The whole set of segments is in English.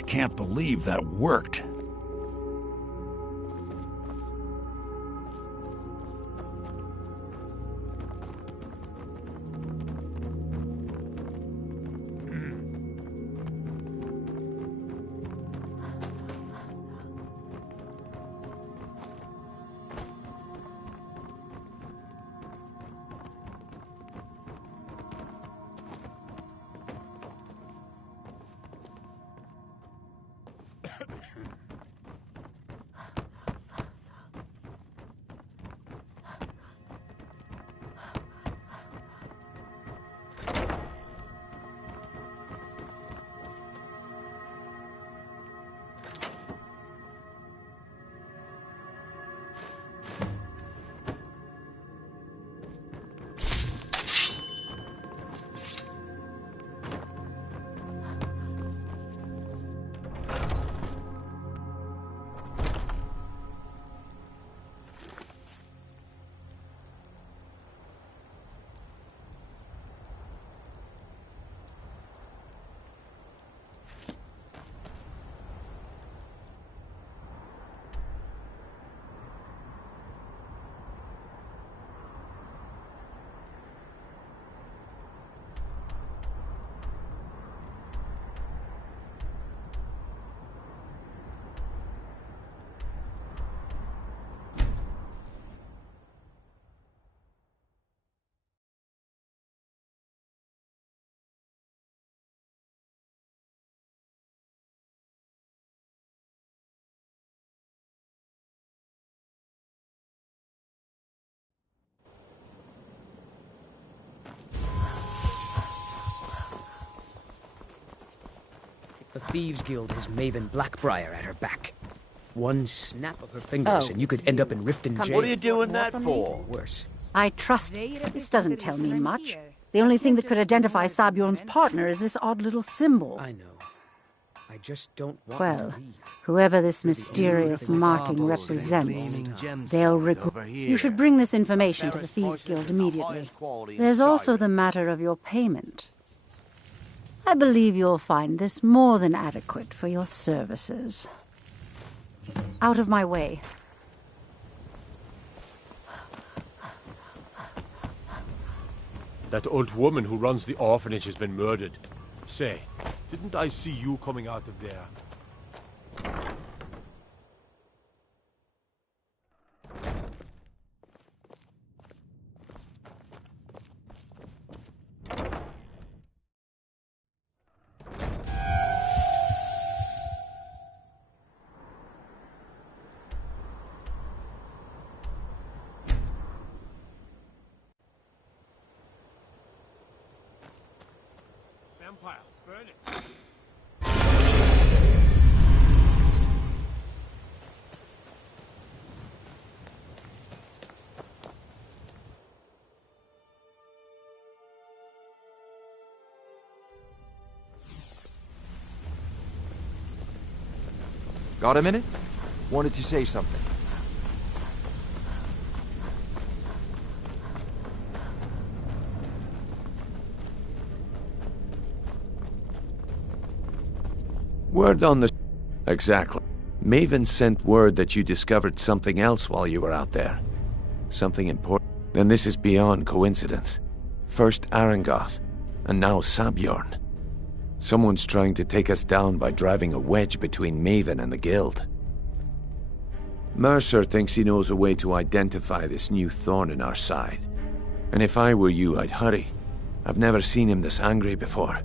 I can't believe that worked. The Thieves Guild has Maven Blackbriar at her back. One snap of her fingers and you could end up in Riften jail. What are you doing that for? Or worse. I trust you. This doesn't tell me much. The only thing that could identify Sabjorn's partner is this odd little symbol. I know. I just don't want Well, to leave. whoever this mysterious marking represents, they'll regret. You should bring this information to the Thieves Guild immediately. There's also the matter of your payment. I believe you'll find this more than adequate for your services. Out of my way. That old woman who runs the orphanage has been murdered. Say, didn't I see you coming out of there? Got a minute? Wanted to say something. Word on the... Exactly. Maven sent word that you discovered something else while you were out there. Something important. And this is beyond coincidence. First Arangoth, and now Sabjorn. Someone's trying to take us down by driving a wedge between Maven and the Guild. Mercer thinks he knows a way to identify this new thorn in our side. And if I were you, I'd hurry. I've never seen him this angry before.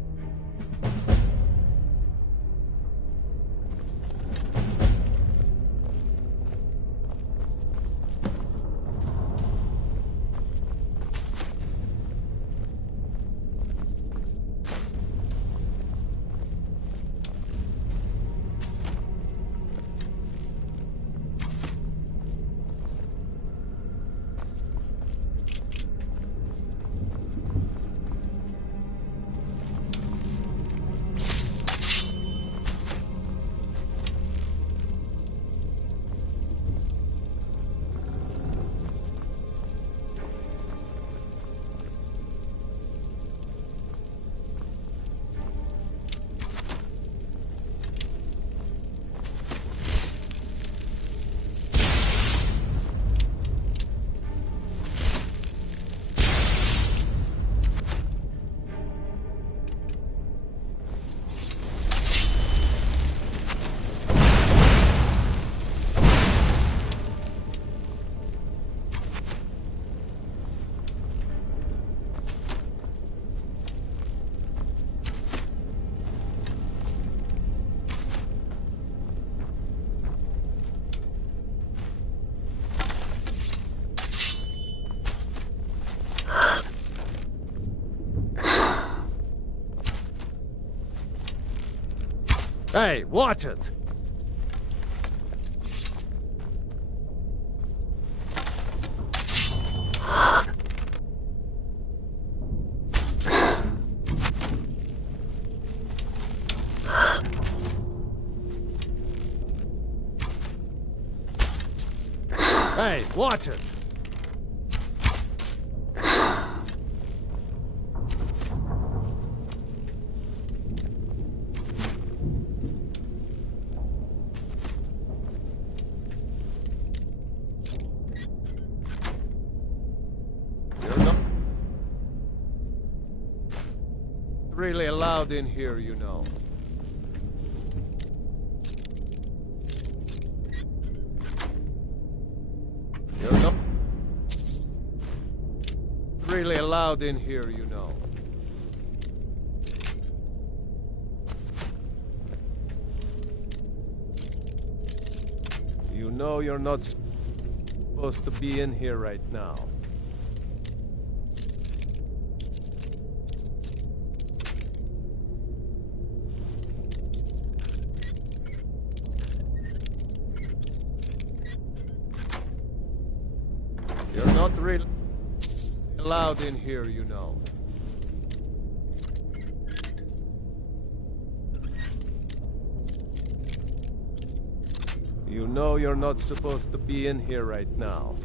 Hey, watch it! Hey, watch it! You're not really allowed in here, you know. You're not really allowed in here, you know. You know you're not supposed to be in here right now. You're not really allowed in here, you know. You know you're not supposed to be in here right now.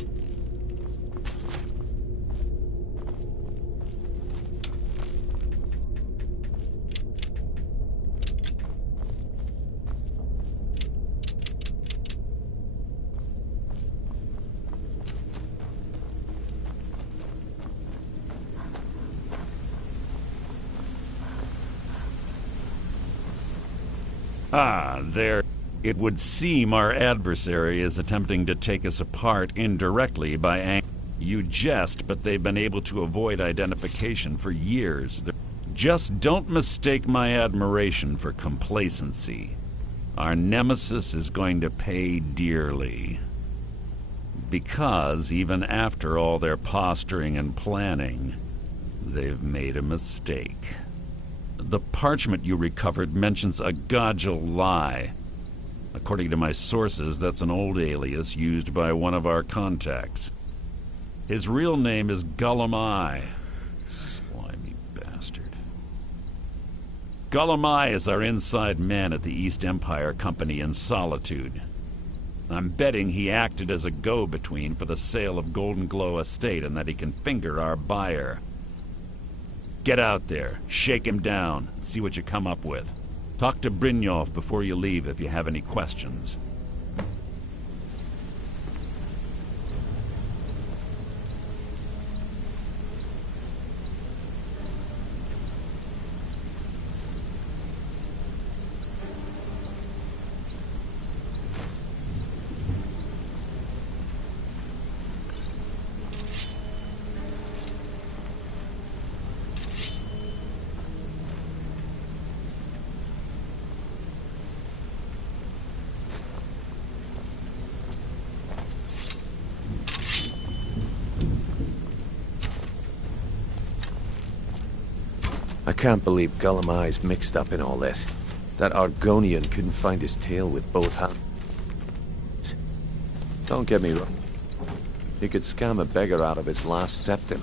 Ah, there. It would seem our adversary is attempting to take us apart indirectly by You jest, but they've been able to avoid identification for years. Just don't mistake my admiration for complacency. Our nemesis is going to pay dearly. Because even after all their posturing and planning, they've made a mistake. The parchment you recovered mentions a Godgel lie. According to my sources, that's an old alias used by one of our contacts. His real name is Gullum. Slimy bastard. Gullum is our inside man at the East Empire Company in Solitude. I'm betting he acted as a go-between for the sale of Golden Glow Estate and that he can finger our buyer. Get out there, shake him down, and see what you come up with. Talk to Brynjolf before you leave if you have any questions. I can't believe Gullum mixed up in all this. That Argonian couldn't find his tail with both hands. Don't get me wrong. He could scam a beggar out of his last septim.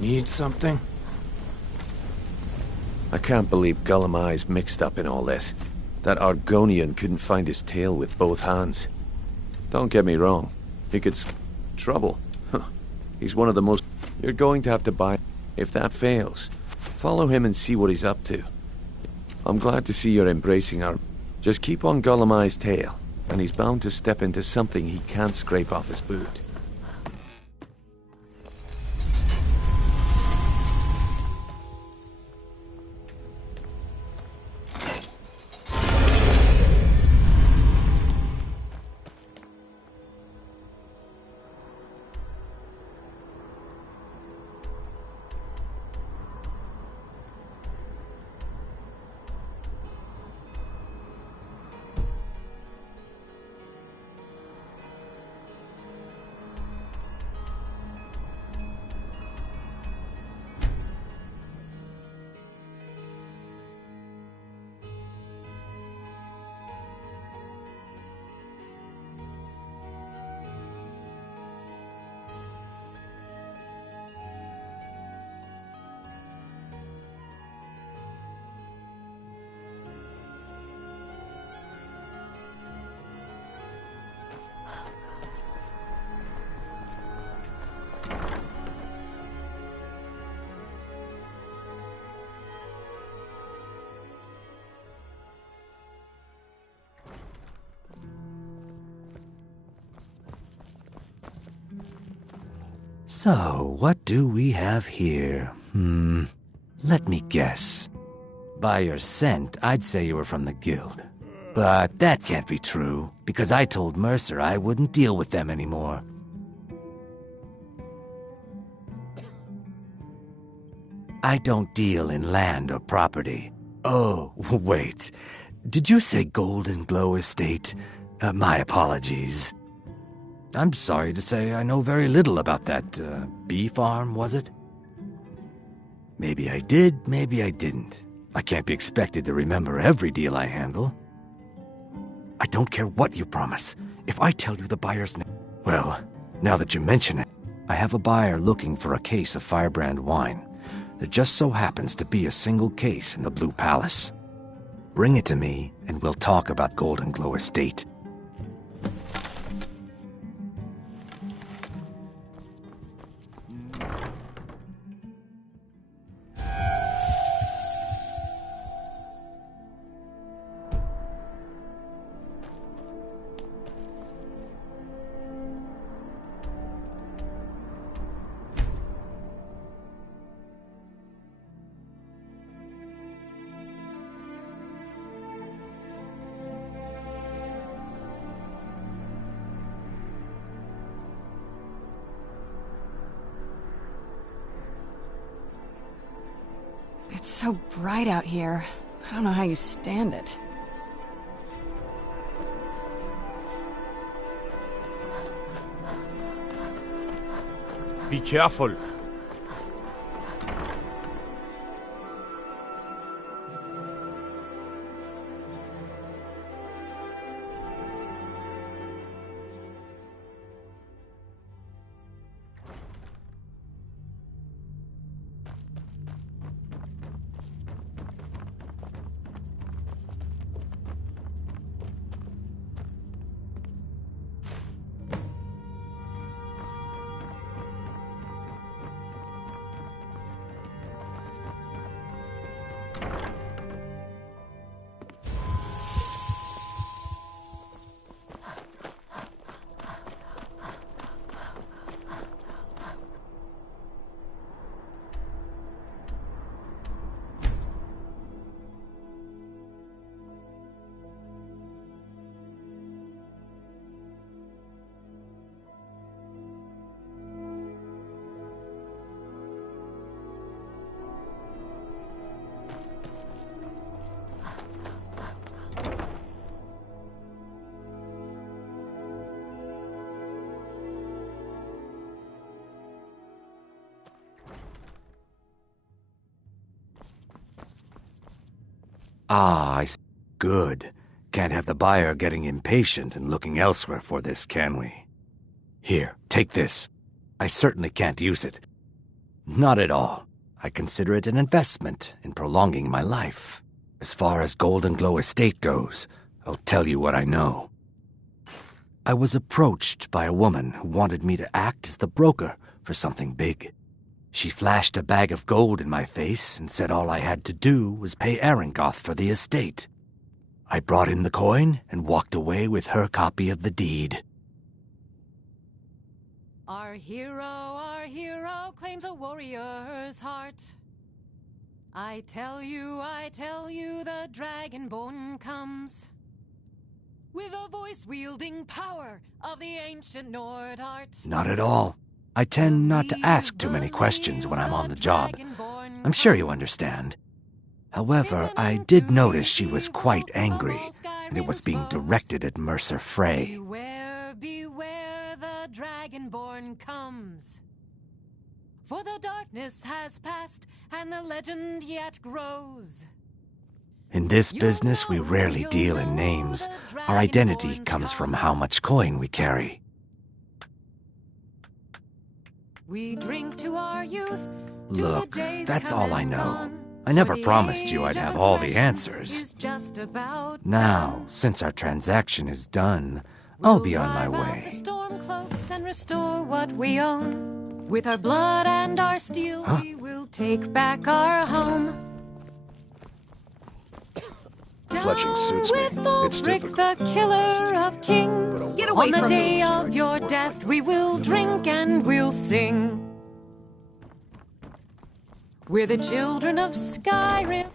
Need something? I can't believe Gullum mixed up in all this. That Argonian couldn't find his tail with both hands. Don't get me wrong. He could trouble. He's one of the most... You're going to have to buy... If that fails, follow him and see what he's up to. I'm glad to see you're embracing our... Just keep on Gollum-Eye's tail, and he's bound to step into something he can't scrape off his boot. So, what do we have here? Let me guess. By your scent, I'd say you were from the guild. But that can't be true, because I told Mercer I wouldn't deal with them anymore. I don't deal in land or property. Oh, wait. Did you say Golden Glow Estate? My apologies. I'm sorry to say I know very little about that, bee farm, was it? Maybe I did, maybe I didn't. I can't be expected to remember every deal I handle. I don't care what you promise. If I tell you the buyer's name... Well, now that you mention it, I have a buyer looking for a case of Firebrand wine. There just so happens to be a single case in the Blue Palace. Bring it to me, and we'll talk about Golden Glow Estate. It's so bright out here. I don't know how you stand it. Be careful. Ah, I see. Good. Can't have the buyer getting impatient and looking elsewhere for this, can we? Here, take this. I certainly can't use it. Not at all. I consider it an investment in prolonging my life. As far as Golden Glow Estate goes, I'll tell you what I know. I was approached by a woman who wanted me to act as the broker for something big. She flashed a bag of gold in my face and said all I had to do was pay Arangoth for the estate. I brought in the coin and walked away with her copy of the deed. Our hero claims a warrior's heart. I tell you, the Dragonborn comes. With a voice-wielding power of the ancient Nord art. Not at all. I tend not to ask too many questions when I'm on the job. I'm sure you understand. However, I did notice she was quite angry, and it was being directed at Mercer Frey. Beware, the Dragonborn comes. For the darkness has passed, and the legend yet grows. In this business, we rarely deal in names. Our identity comes from how much coin we carry. We drink to our youth. Look, that's all I know. I never promised you I'd have all the answers. Now, since our transaction is done, I'll be on my way. The storm cloaks and restore what we own. With our blood and our steel, we will take back our home. Fletching suits me. It's difficult. The killer of kings. Get away from me. On the day of your death, we will drink and we'll sing. We're the children of Skyrim.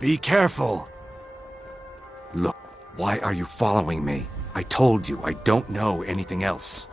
Be careful! Look, why are you following me? I told you I don't know anything else.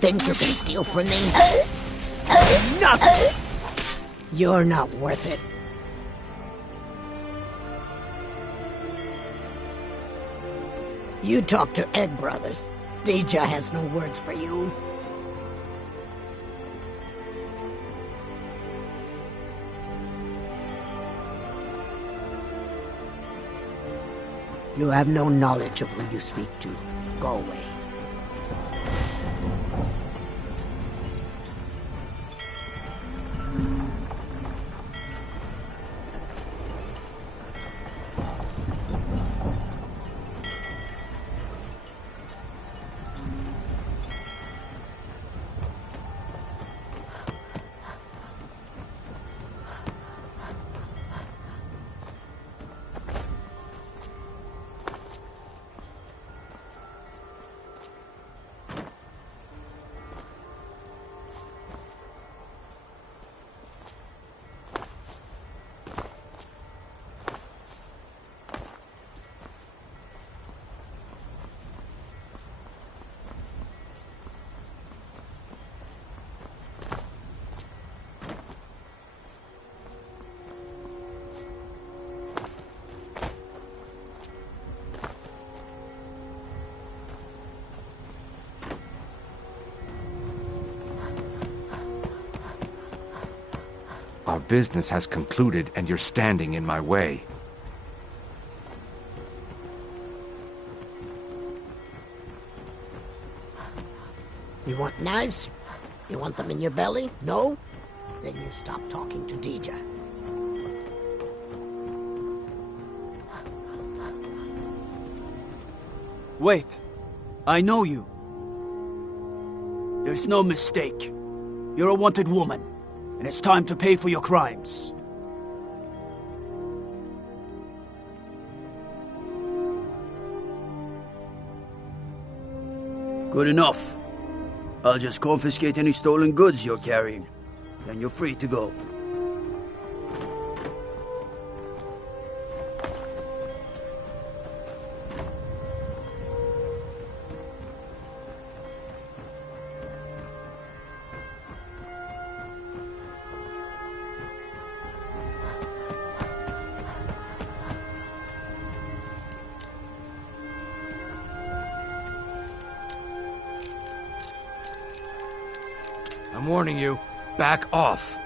think you can steal from me? Nothing! You're not worth it. You talk to Egg Brothers. Deja has no words for you. You have no knowledge of who you speak to. Go away. Our business has concluded, and you're standing in my way. You want knives? You want them in your belly? No? Then you stop talking to Deja. Wait. I know you. There's no mistake. You're a wanted woman, and it's time to pay for your crimes. Good enough. I'll just confiscate any stolen goods you're carrying. Then you're free to go. I'm warning you. Back off.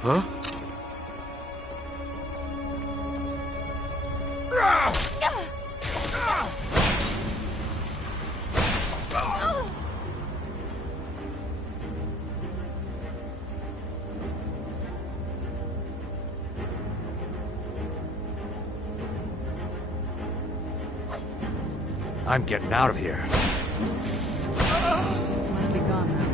Huh? I'm getting out of here. Must be gone now.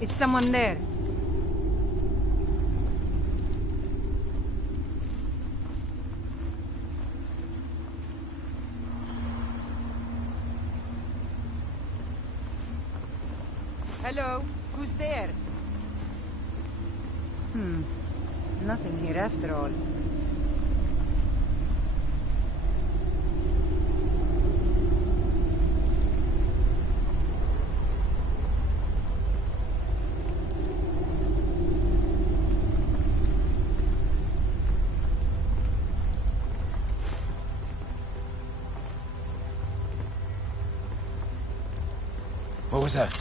Is someone there? Hello? Who's there? Nothing here after all. What was that?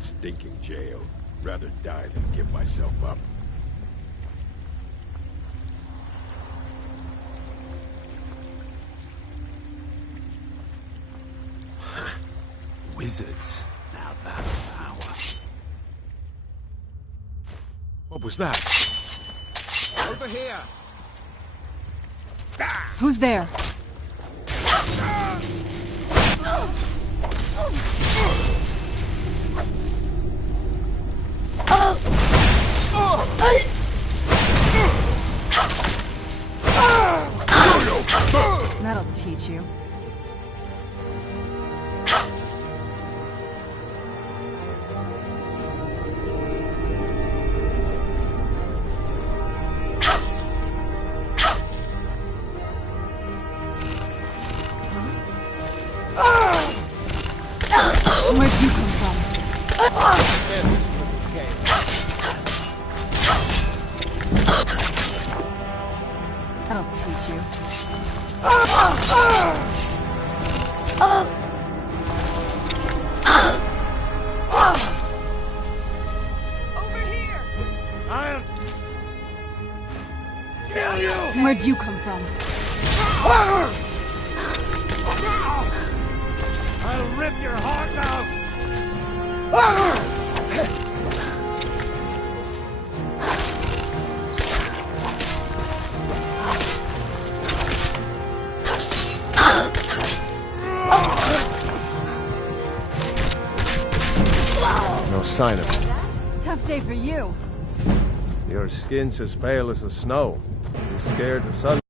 Stinking jail. Rather die than give myself up. Wizards. Now that's power. What was that? Over here! Who's there? That'll teach you. Where'd you come from? That'll teach you. Over here! I'll kill you! Where'd you come from? I'll rip your heart out! No sign of it. Tough day for you. Your skin's as pale as the snow. You scared the sun.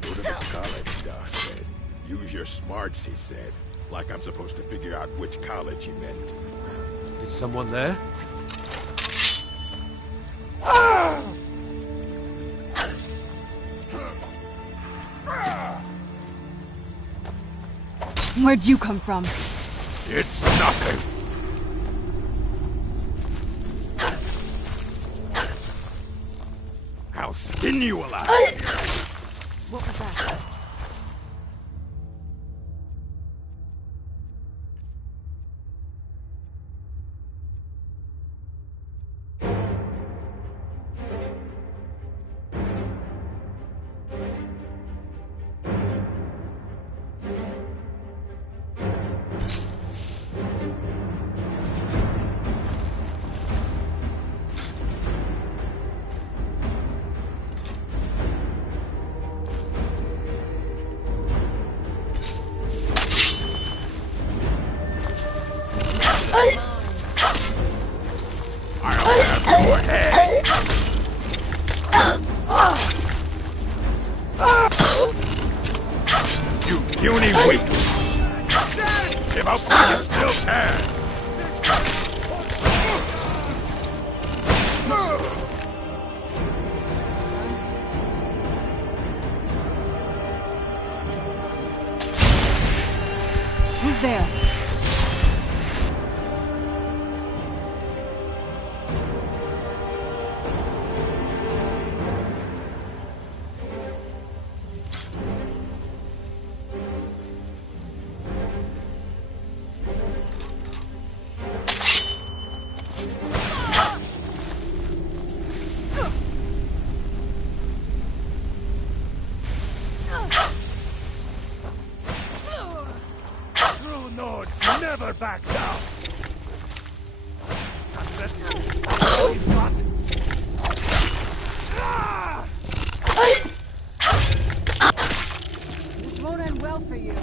Go to the college, Doc said. Use your smarts, he said. Like I'm supposed to figure out which college he meant. Is someone there? Where'd you come from? It's nothing. I'll skin you alive. What was that? You puny weak! Give up while you still can! Who's there? True Nords never back down! That's it. That's all you've got. This won't end well for you.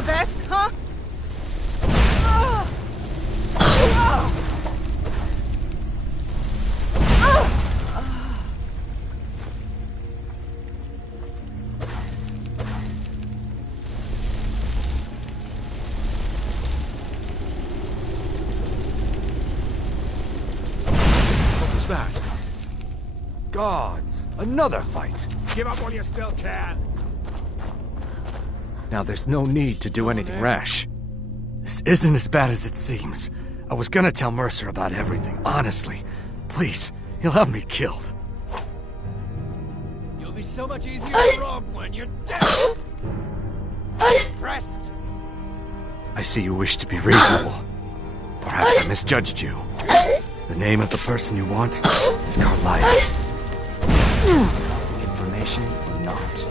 your best, huh? What was that? Gods! Another fight! Give up while you still can. Now there's no need to do anything rash. This isn't as bad as it seems. I was gonna tell Mercer about everything, honestly. Please, he'll have me killed. You'll be so much easier to rob when you're dead. Pressed. I see you wish to be reasonable. Perhaps I misjudged you. The name of the person you want is Carlia. Information or not.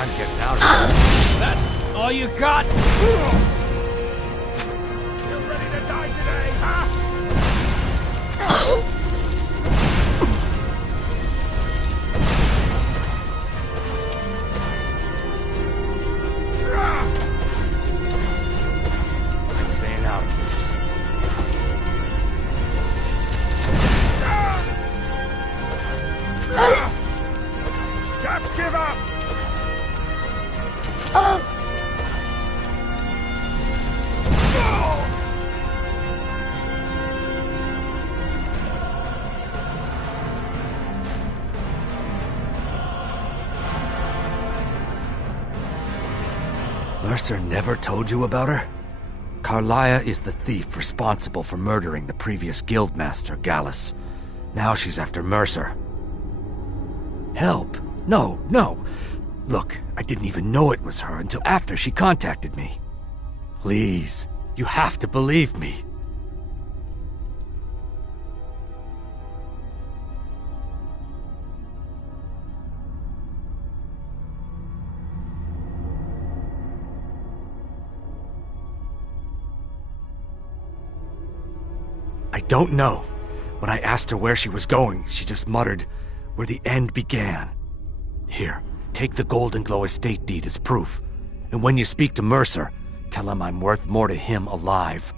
I'm getting out of here. That's all you got? You ready to die today, huh? I'm staying out of this. Just give up! Mercer never told you about her? Carlia is the thief responsible for murdering the previous guildmaster, Gallus. Now she's after Mercer. Help? No, no. Look, I didn't even know it was her until after she contacted me. Please, you have to believe me. I don't know. When I asked her where she was going, she just muttered, "Where the end began." Here, take the Golden Glow estate deed as proof. And when you speak to Mercer, tell him I'm worth more to him alive.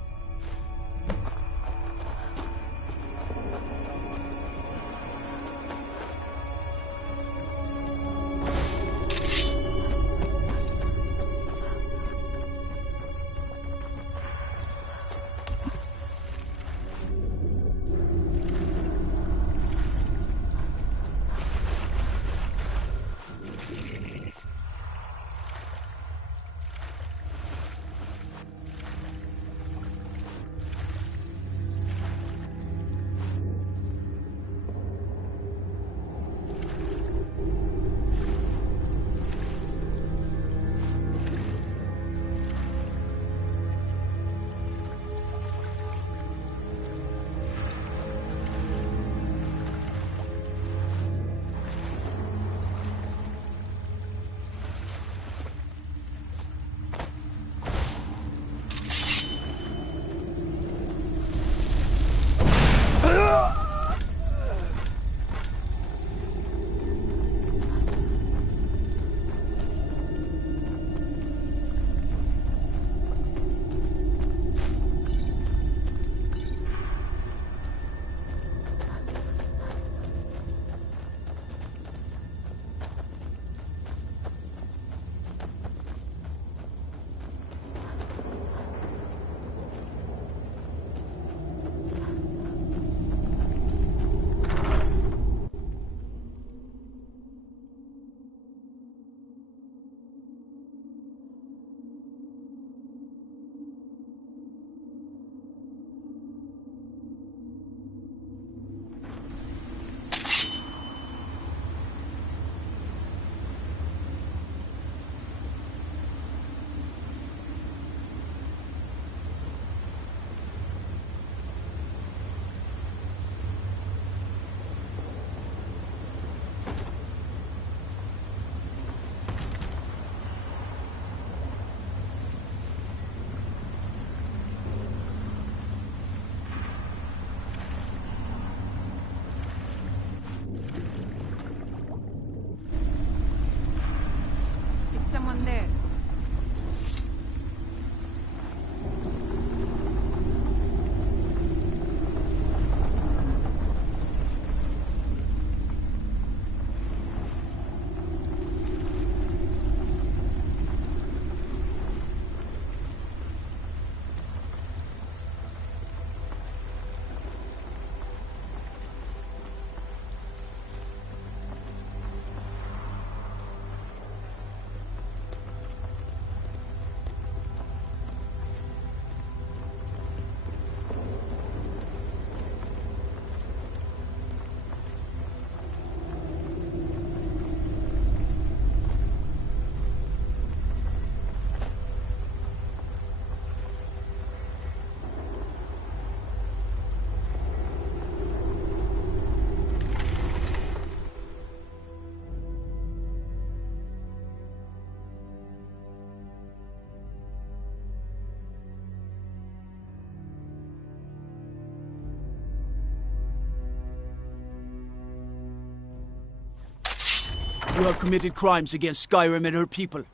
You have committed crimes against Skyrim and her people.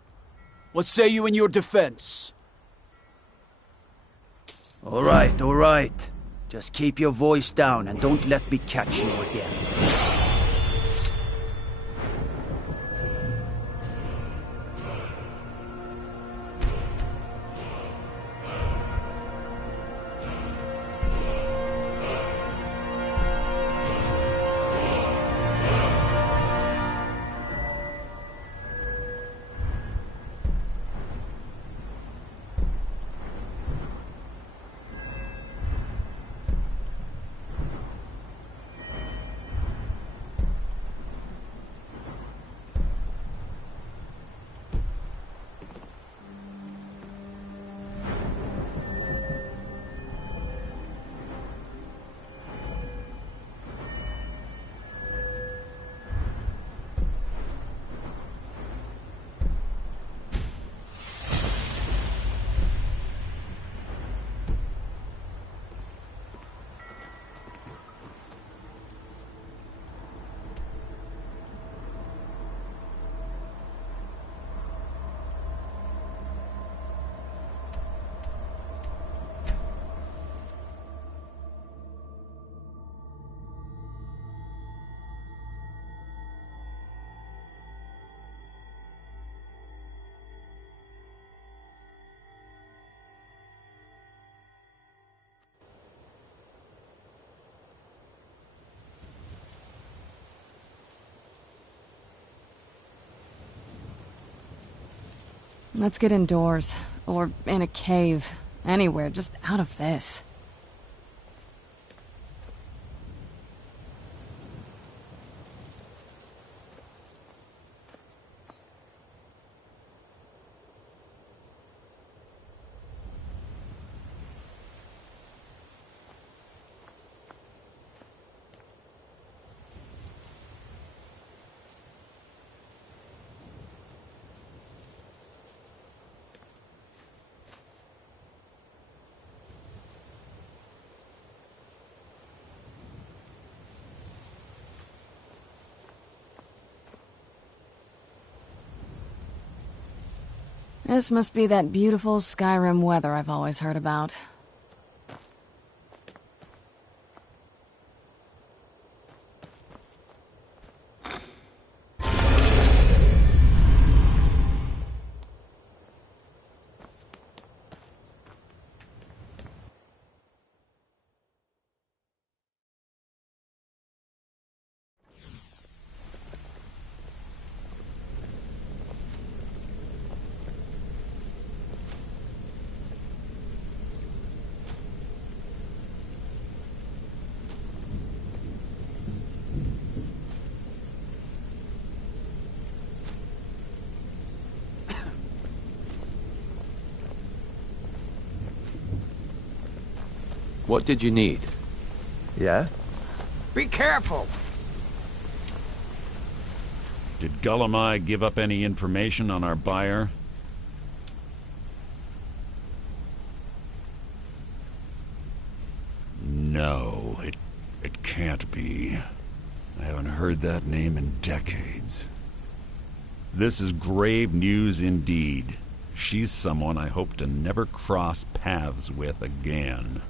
What say you in your defense? All right. Just keep your voice down and don't let me catch you again. Let's get indoors. Or in a cave. Anywhere, just out of this. This must be that beautiful Skyrim weather I've always heard about. What did you need? Yeah? Be careful! Did Gullamai give up any information on our buyer? No, it can't be. I haven't heard that name in decades. This is grave news indeed. She's someone I hope to never cross paths with again.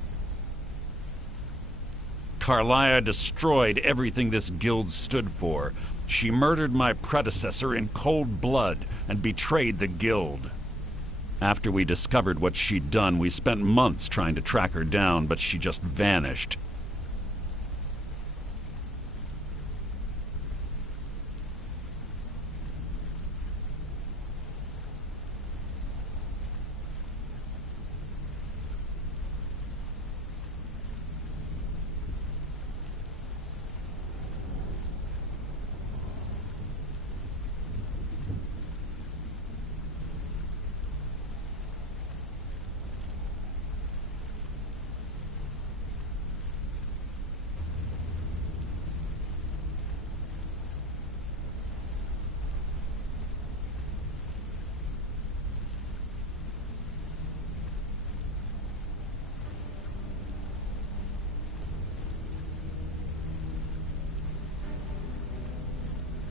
Carlia destroyed everything this guild stood for. She murdered my predecessor in cold blood and betrayed the guild. After we discovered what she'd done, we spent months trying to track her down, but she just vanished.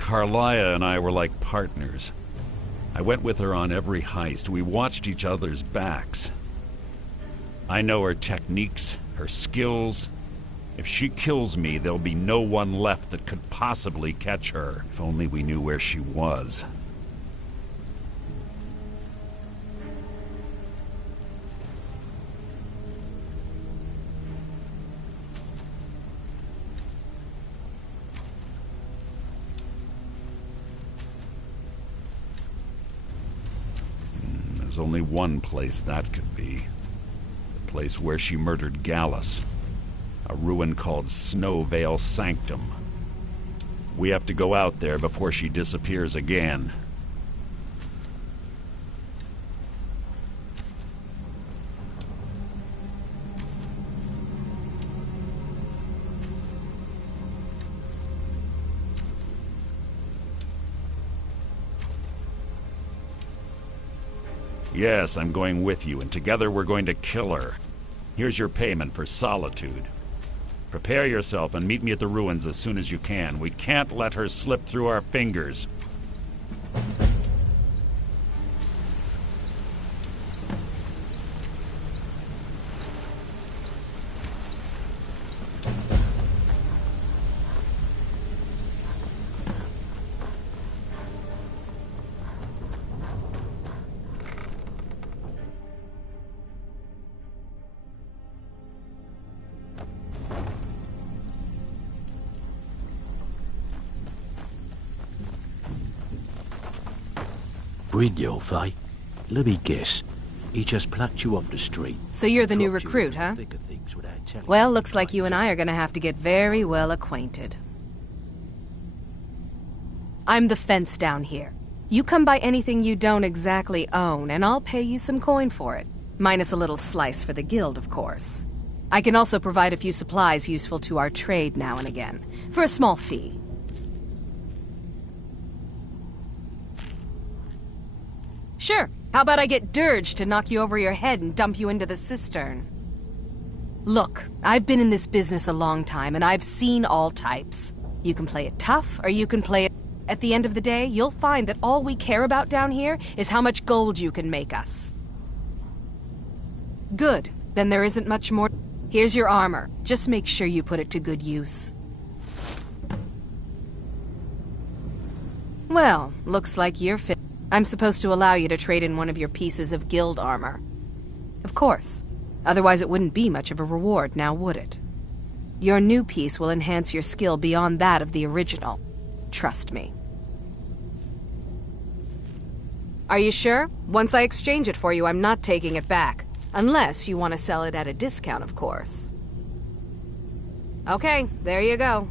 Carlia and I were like partners. I went with her on every heist. We watched each other's backs. I know her techniques, her skills. If she kills me, there'll be no one left that could possibly catch her. If only we knew where she was. There's only one place that could be. The place where she murdered Gallus. A ruin called Snow Vale Sanctum. We have to go out there before she disappears again. Yes, I'm going with you, and together we're going to kill her. Here's your payment for solitude. Prepare yourself and meet me at the ruins as soon as you can. We can't let her slip through our fingers. Brynjolf, eh? Let me guess. He just plucked you off the street. So you're the new recruit, huh? Well, looks like you and I are gonna have to get very well acquainted. I'm the fence down here. You come by anything you don't exactly own, and I'll pay you some coin for it. Minus a little slice for the guild, of course. I can also provide a few supplies useful to our trade now and again, for a small fee. Sure. How about I get Dirge to knock you over your head and dump you into the cistern? Look, I've been in this business a long time, and I've seen all types. You can play it tough, or you can play it... At the end of the day, you'll find that all we care about down here is how much gold you can make us. Good. Then there isn't much more... Here's your armor. Just make sure you put it to good use. Well, looks like you're fit. I'm supposed to allow you to trade in one of your pieces of guild armor. Of course. Otherwise it wouldn't be much of a reward, now would it? Your new piece will enhance your skill beyond that of the original. Trust me. Are you sure? Once I exchange it for you, I'm not taking it back. Unless you want to sell it at a discount, of course. Okay, there you go.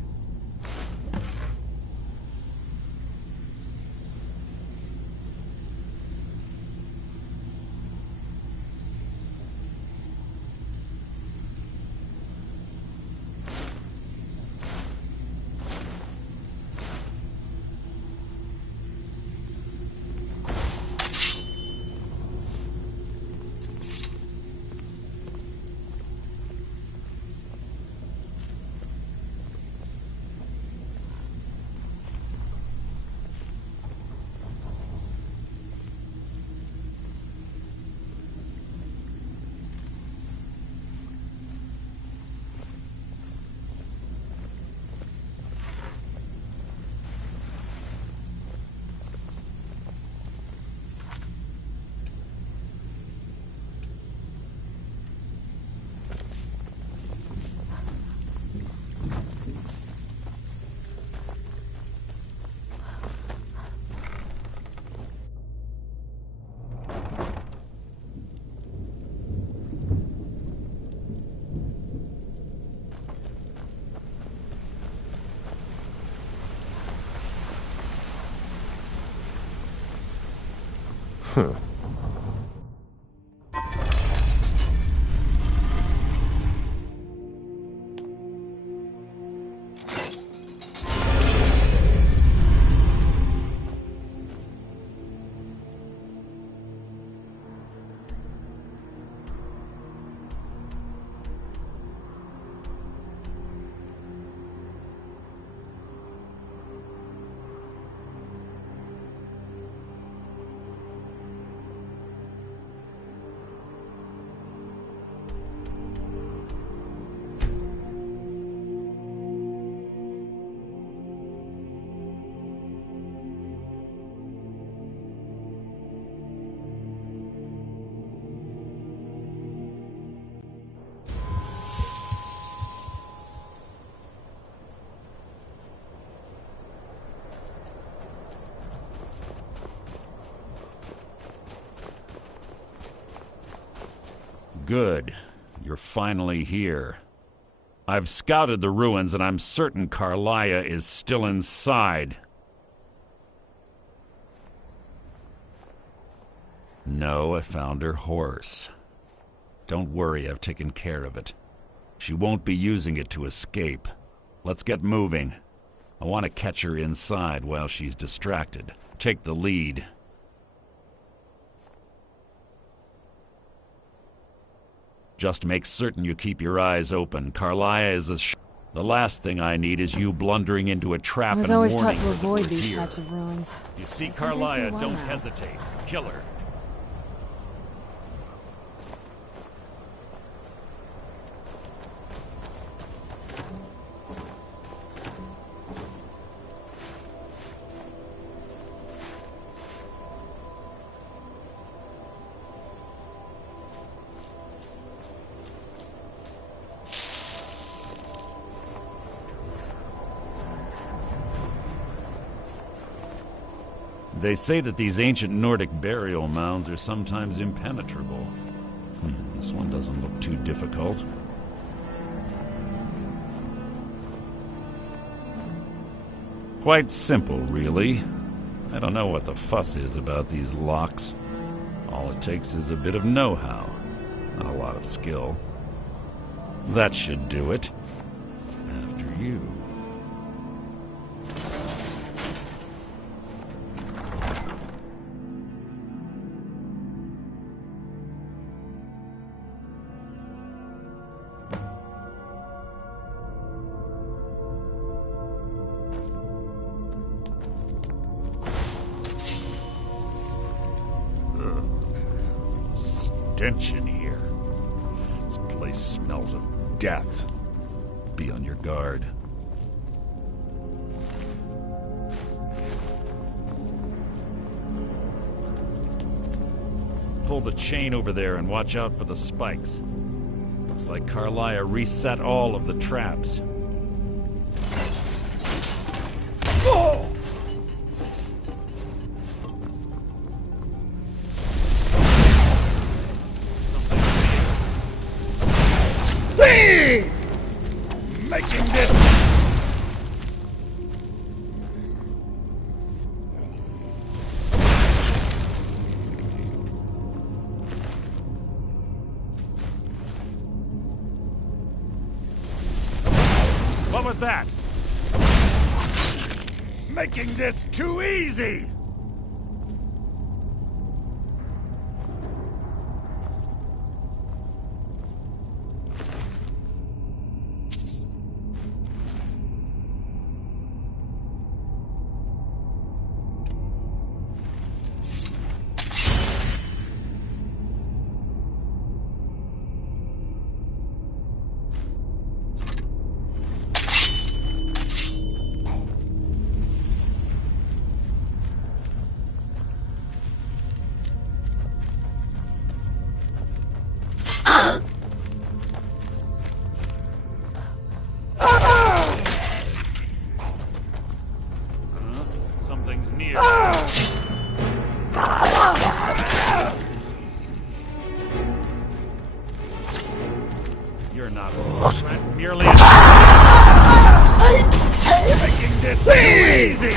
Good. You're finally here. I've scouted the ruins and I'm certain Carlia is still inside. No, I found her horse. Don't worry, I've taken care of it. She won't be using it to escape. Let's get moving. I want to catch her inside while she's distracted. Take the lead. Just make certain you keep your eyes open. Carlia is as the last thing I need is you blundering into a trap I was and always warning taught to her avoid we're these here. types of ruins. You see I think I Carlia, see why don't now. hesitate. Kill her. They say that these ancient Nordic burial mounds are sometimes impenetrable. This one doesn't look too difficult. Quite simple, really. I don't know what the fuss is about these locks. All it takes is a bit of know-how, not a lot of skill. That should do it. After you. Stench in here. This place smells of death. Be on your guard. Pull the chain over there and watch out for the spikes. Looks like Carlia reset all of the traps. Oh! Making this. What was that? Making this too easy. Something's near. You're not a threat, merely making this too easy.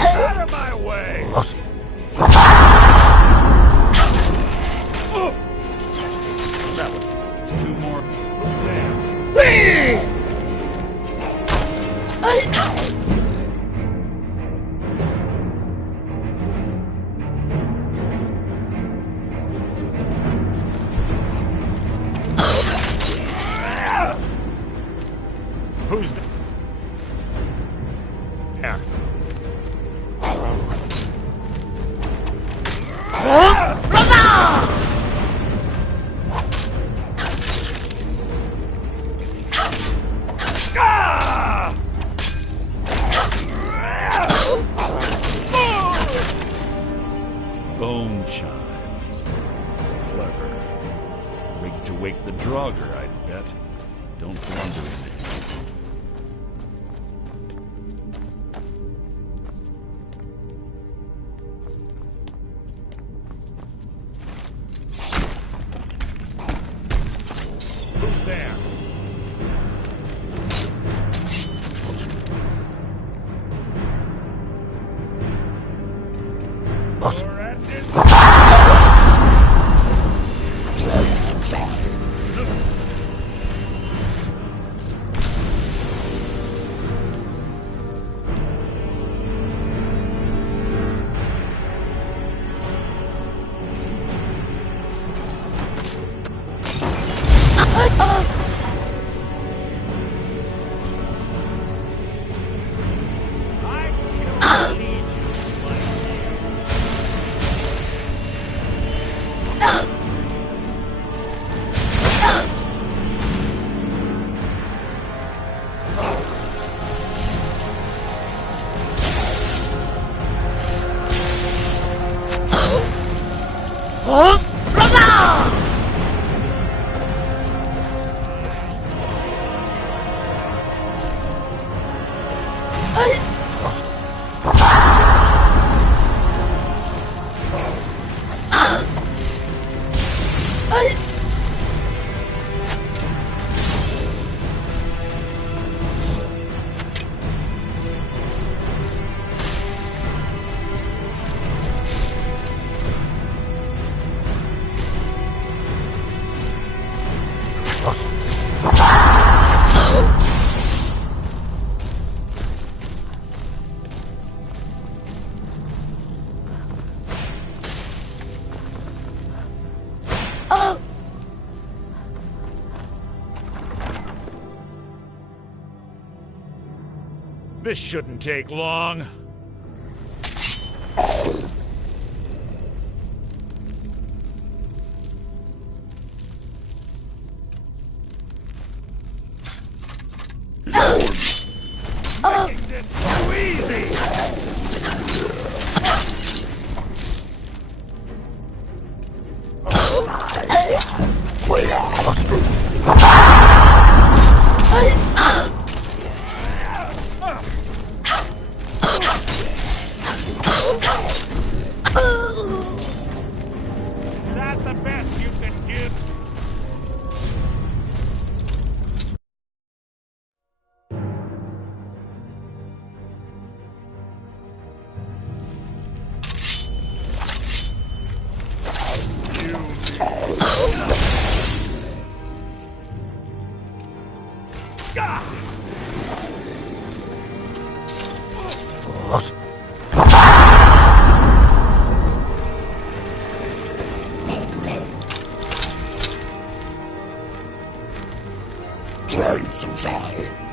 Out of my way. That was two more. Who's there? Who's there? Bone chimes. Clever. Rigged to wake the Draugr, I'd bet. Don't blunder into him. This shouldn't take long. Making this too easy! Is that the best you can give? Trying to die.